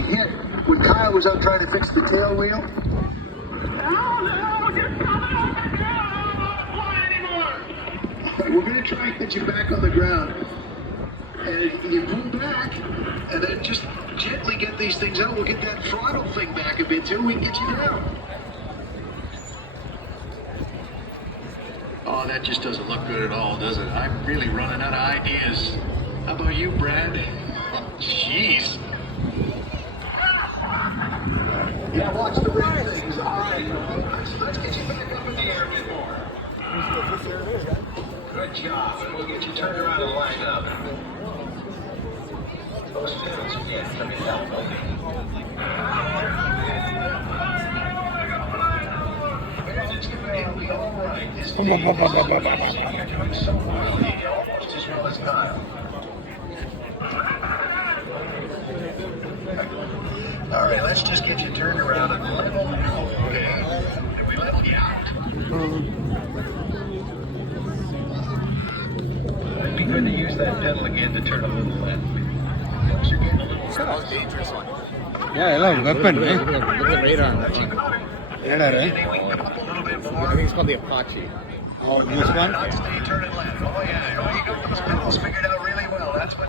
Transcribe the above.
hit when Kyle was out trying to fix the tail wheel. We're going to try and get you back on the ground. And you pull back, and then just gently get these things out. We'll get that throttle thing back a bit too. We can get you down. Oh, that just doesn't look good at all, does it? I'm really running out of ideas. How about you, Brad? Oh, jeez. Yeah, watch the red things. All right. Let's get you back up in the air a bit more. Good job. We'll get you turned around and lined up. Those fins, yeah, coming down. It'll be all right. You're doing so well. Almost as well as Kyle. All right, let's just get you turned around and level out. Did we level you out? It'd be good to use that pedal again to turn a little left. You're getting a little close. Dangerous one. Yeah, hello, weapon, Look eh? at the radar. That's you got it. Radar, eh? Maybe we can come up a little bit I more. think it's called the Apache. Oh, this one? Not stay turning left. Oh yeah, oh, you got those pedals figured out really well. That's what.